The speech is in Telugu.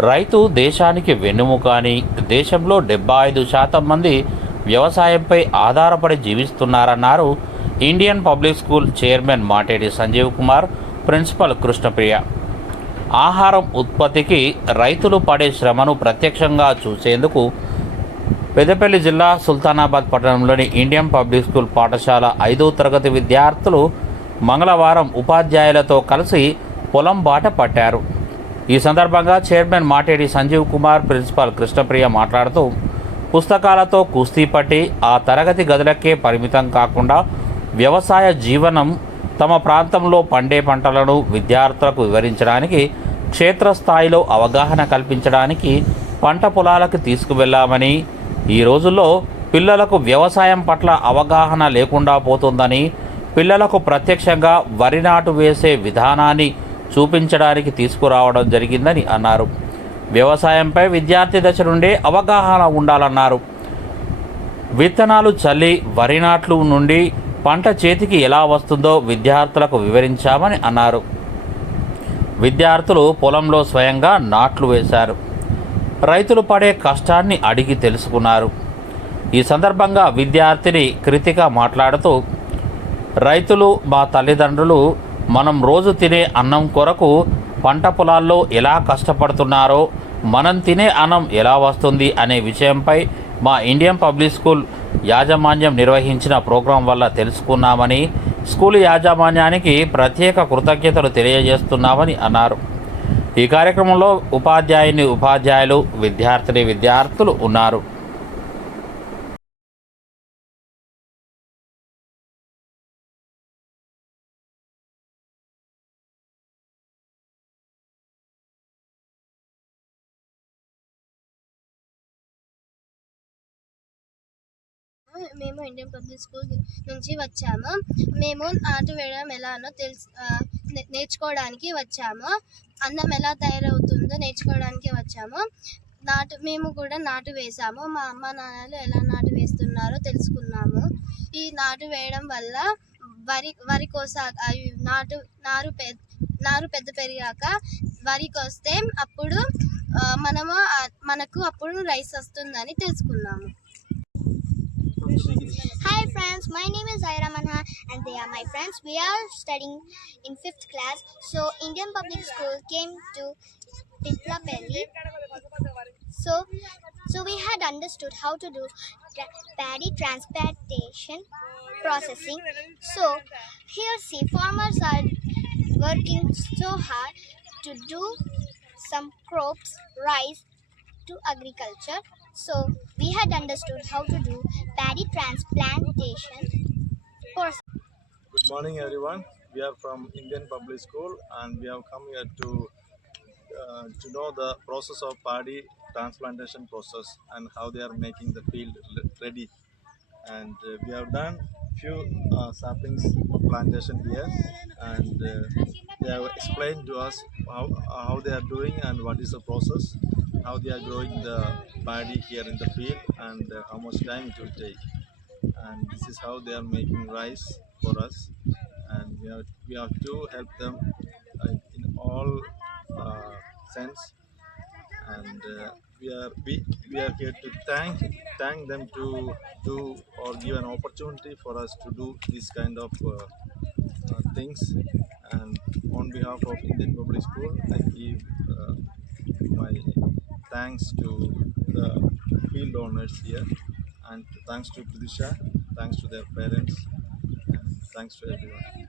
రైతు దేశానికి వెన్నుముక అని దేశంలో డెబ్బై ఐదు శాతం మంది వ్యవసాయంపై ఆధారపడి జీవిస్తున్నారన్నారు Indian public school chairman Matedi Sanjeev Kumar principal Krishnapriya. ఆహారం ఉత్పత్తికి రైతులు పడే శ్రమను ప్రత్యక్షంగా చూసేందుకు పెద్దపల్లి జిల్లా సుల్తానాబాద్ పట్టణంలోని ఇండియన్ పబ్లిక్ స్కూల్ పాఠశాల ఐదో తరగతి విద్యార్థులు మంగళవారం ఉపాధ్యాయులతో కలిసి పొలం బాట పట్టారు. ఈ సందర్భంగా చైర్మన్ మాటేడి సంజీవ్ కుమార్ ప్రిన్సిపాల్ కృష్ణప్రియ మాట్లాడుతూ పుస్తకాలతో కుస్తీ పట్టి ఆ తరగతి గదులకే పరిమితం కాకుండా వ్యవసాయ జీవనం తమ ప్రాంతంలో పండే పంటలను విద్యార్థులకు వివరించడానికి క్షేత్రస్థాయిలో అవగాహన కల్పించడానికి పంట పొలాలకు తీసుకువెళ్ళామని ఈ రోజుల్లో పిల్లలకు వ్యవసాయం పట్ల అవగాహన లేకుండా పోతుందని పిల్లలకు ప్రత్యక్షంగా వరి నాటు వేసే విధానాన్ని చూపించడానికి తీసుకురావడం జరిగిందని అన్నారు. వ్యవసాయంపై విద్యార్థి దశ నుండే అవగాహన ఉండాలన్నారు. విత్తనాలు చల్లి వరి నాట్లు నుండి పంట చేతికి ఎలా వస్తుందో విద్యార్థులకు వివరించామని అన్నారు. విద్యార్థులు పొలంలో స్వయంగా నాట్లు వేశారు. రైతులు పడే కష్టాన్ని అడిగి తెలుసుకున్నారు. ఈ సందర్భంగా విద్యార్థిని కృతిక మాట్లాడుతూ రైతులు మా తల్లిదండ్రులు మనం రోజు తినే అన్నం కొరకు పంట పొలాల్లో ఎలా కష్టపడుతున్నారో మనం తినే అన్నం ఎలా వస్తుంది అనే విషయంపై మా ఇండియన్ పబ్లిక్ స్కూల్ యాజమాన్యం నిర్వహించిన ప్రోగ్రాం వల్ల తెలుసుకున్నామని స్కూల్ యాజమాన్యానికి ప్రత్యేక కృతజ్ఞతలు తెలియజేస్తున్నామని అన్నారు. ఈ కార్యక్రమంలో ఉపాధ్యాయుని ఉపాధ్యాయులు విద్యార్థిని విద్యార్థులు ఉన్నారు. మేము ఇండియన్ పబ్లిక్ స్కూల్ నుంచి వచ్చాము. మేము నాటు వేయడం ఎలానో తెలుసు నే- నేర్చుకోవడానికి వచ్చాము. అన్నం ఎలా తయారవుతుందో నేర్చుకోవడానికి వచ్చాము. నాటు మేము కూడా నాటు వేసాము. మా అమ్మ నాన్నలు ఎలా నాటు వేస్తున్నారో తెలుసుకున్నాము. ఈ నాటు వేయడం వల్ల వరి వరి కోసా అవి నాటు నారు పె నారు పెద్ద పెరిగాక వరి కోస్తే అప్పుడు మనము మనకు అప్పుడు రైస్ వస్తుందని తెలుసుకున్నాము. Hi friends, my name is Zaira Manha and they are my friends. We are studying in 5th class. So Indian Public School came to Pitlapelli. So so we had understood how to do tra- paddy transportation processing. So here see farmers are working so hard to do some crops, rice to agriculture. So we had understood how to do paddy transplantation. Good morning, everyone. We are from Indian Public School, and we have come here to uh, to know the process of paddy transplantation process and how they are making the field ready. And uh, we have done few uh, saplings plantation here, and uh, they have explained to us how, how they are doing and what is the process, how they are growing the paddy here in the field, and uh, how much time it will take. And this is how they are making rice for us. And we have, we have to help them uh, in all uh, sense. And uh, we are we, we are here to thank thank them to do or give an opportunity for us to do this kind of uh, uh, things. And on behalf of Indian Public School I give my thanks to the field owners here and thanks to Pradisha, thanks to their parents, and thanks to everyone.